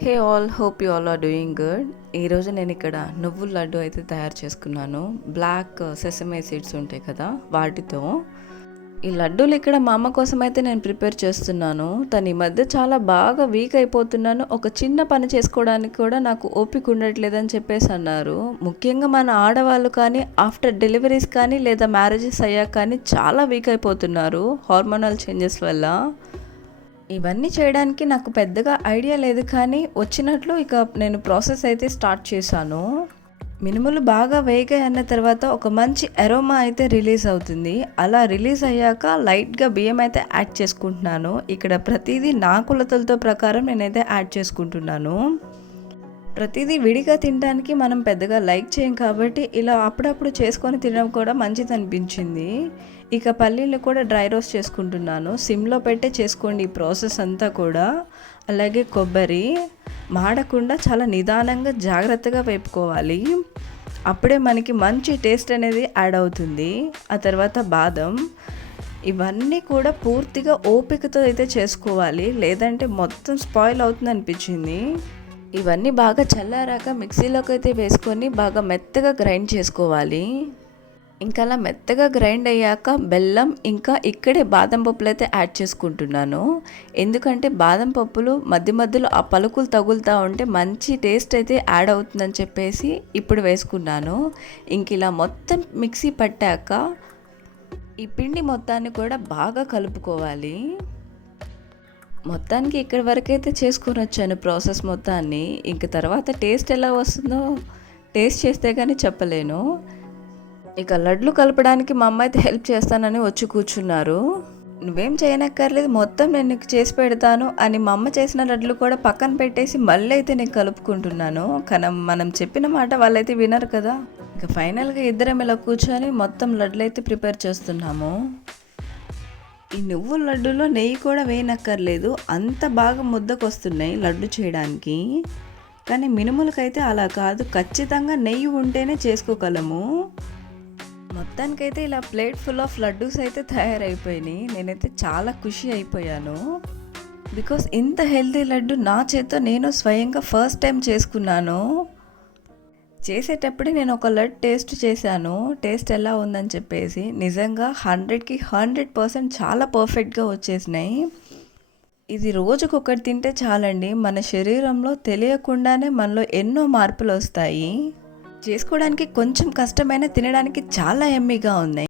Hey all, hope you all are doing good. ఈరోజు నేను ఇక్కడ నువ్వుల లడ్డు అయితే తయారు చేసుకున్నాను. బ్లాక్ సెసమే సీడ్స్ ఉంటాయి కదా, వాటితో. ఈ లడ్డూలు ఇక్కడ మా అమ్మ కోసం అయితే నేను ప్రిపేర్ చేస్తున్నాను. తను ఈ మధ్య చాలా బాగా వీక్ అయిపోతున్నాను, ఒక చిన్న పని చేసుకోవడానికి కూడా నాకు ఓపిక ఉండట్లేదని చెప్పేసి అన్నారు. ముఖ్యంగా మన ఆడవాళ్ళు కానీ ఆఫ్టర్ డెలివరీస్ కానీ లేదా మ్యారేజెస్ అయ్యాక కానీ చాలా వీక్ అయిపోతున్నారు హార్మోనల్ చేంజెస్ వల్ల. ఇవన్నీ చేయడానికి నాకు పెద్దగా ఐడియా లేదు, కానీ వచ్చినట్లు ఇక నేను ప్రాసెస్ అయితే స్టార్ట్ చేశాను. మినుములు బాగా వేగాయి అన్న తర్వాత ఒక మంచి అరోమా అయితే రిలీజ్ అవుతుంది. అలా రిలీజ్ అయ్యాక లైట్గా బియ్యం అయితే యాడ్ చేసుకుంటున్నాను. ఇక్కడ ప్రతిదీ నా కొలతలతో ప్రకారం నేనైతే యాడ్ చేసుకుంటున్నాను. ప్రతిదీ విడిగా తినడానికి మనం పెద్దగా లైక్ చేయం కాబట్టి ఇలా అప్పుడప్పుడు చేసుకొని తినడం కూడా మంచిది అనిపించింది. ఇక పల్లీలు కూడా డ్రై రోస్ట్ చేసుకుంటున్నాను. సిమ్లో పెట్టే చేసుకోండి ఈ ప్రాసెస్ అంతా కూడా. అలాగే కొబ్బరి మాడకుండా చాలా నిదానంగా జాగ్రత్తగా వేపుకోవాలి. అప్పుడే మనకి మంచి టేస్ట్ అనేది యాడ్ అవుతుంది. ఆ తర్వాత బాదం, ఇవన్నీ కూడా పూర్తిగా ఓపికతో అయితే చేసుకోవాలి, లేదంటే మొత్తం స్పాయిల్ అవుతుంది అనిపించింది. ఇవన్నీ బాగా చల్లారాక మిక్సీలోకి అయితే వేసుకొని బాగా మెత్తగా గ్రైండ్ చేసుకోవాలి. ఇంకా అలా మెత్తగా గ్రైండ్ అయ్యాక బెల్లం, ఇంకా ఇక్కడే బాదం పప్పులు అయితే యాడ్ చేసుకుంటున్నాను. ఎందుకంటే బాదం పప్పులు మధ్య మధ్యలో ఆ పలుకులు తగులుతూ ఉంటే మంచి టేస్ట్ అయితే యాడ్ అవుతుందని చెప్పేసి ఇప్పుడు వేసుకున్నాను. ఇంక ఇలా మొత్తం మిక్సీ పట్టాక ఈ పిండి మొత్తాన్ని కూడా బాగా కలుపుకోవాలి. మొత్తానికి ఇక్కడి వరకు అయితే చేసుకొని వచ్చాను ప్రాసెస్ మొత్తాన్ని. ఇంక తర్వాత టేస్ట్ ఎలా వస్తుందో టేస్ట్ చేస్తే కానీ చెప్పలేను. ఇక లడ్లు కలపడానికి మా అమ్మ అయితే హెల్ప్ చేస్తానని వచ్చి కూర్చున్నారు. నువ్వేం చేయనక్కర్లేదు, మొత్తం నేను నీకు చేసి పెడతాను అని మా అమ్మ చేసిన లడ్లు కూడా పక్కన పెట్టేసి మళ్ళీ అయితే నేను కలుపుకుంటున్నాను. కానీ మనం చెప్పిన మాట వాళ్ళైతే వినరు కదా. ఇక ఫైనల్గా ఇద్దరం ఇలా కూర్చొని మొత్తం లడ్లు అయితే ప్రిపేర్ చేస్తున్నాము. ఈ నువ్వుల లడ్డూలో నెయ్యి కూడా వేయనక్కర్లేదు, అంత బాగా ముద్దకు వస్తున్నాయి లడ్డు చేయడానికి. కానీ మినుములకైతే అలా కాదు, ఖచ్చితంగా నెయ్యి ఉంటేనే చేసుకోగలము. మొత్తానికైతే ఇలా ప్లేట్ ఫుల్ ఆఫ్ లడ్డూస్ అయితే తయారైపోయినాయి. నేనైతే చాలా ఖుషి అయిపోయాను. బికాస్ ఇంత హెల్తీ లడ్డు నా చేత్తో నేను స్వయంగా ఫస్ట్ టైం చేసుకున్నాను. చేసేటప్పుడే నేను ఒక లడ్డు టేస్ట్ చేశాను, టేస్ట్ ఎలా ఉందని చెప్పేసి. నిజంగా 100కి 100% చాలా పర్ఫెక్ట్గా వచ్చేసినాయి. ఇది రోజుకొకటి తింటే చాలండి, మన శరీరంలో తెలియకుండానే మనలో ఎన్నో మార్పులు వస్తాయి. చేసుకోవడానికి కొంచెం కష్టమైన, తినడానికి చాలా యమ్మీగా ఉన్నాయి.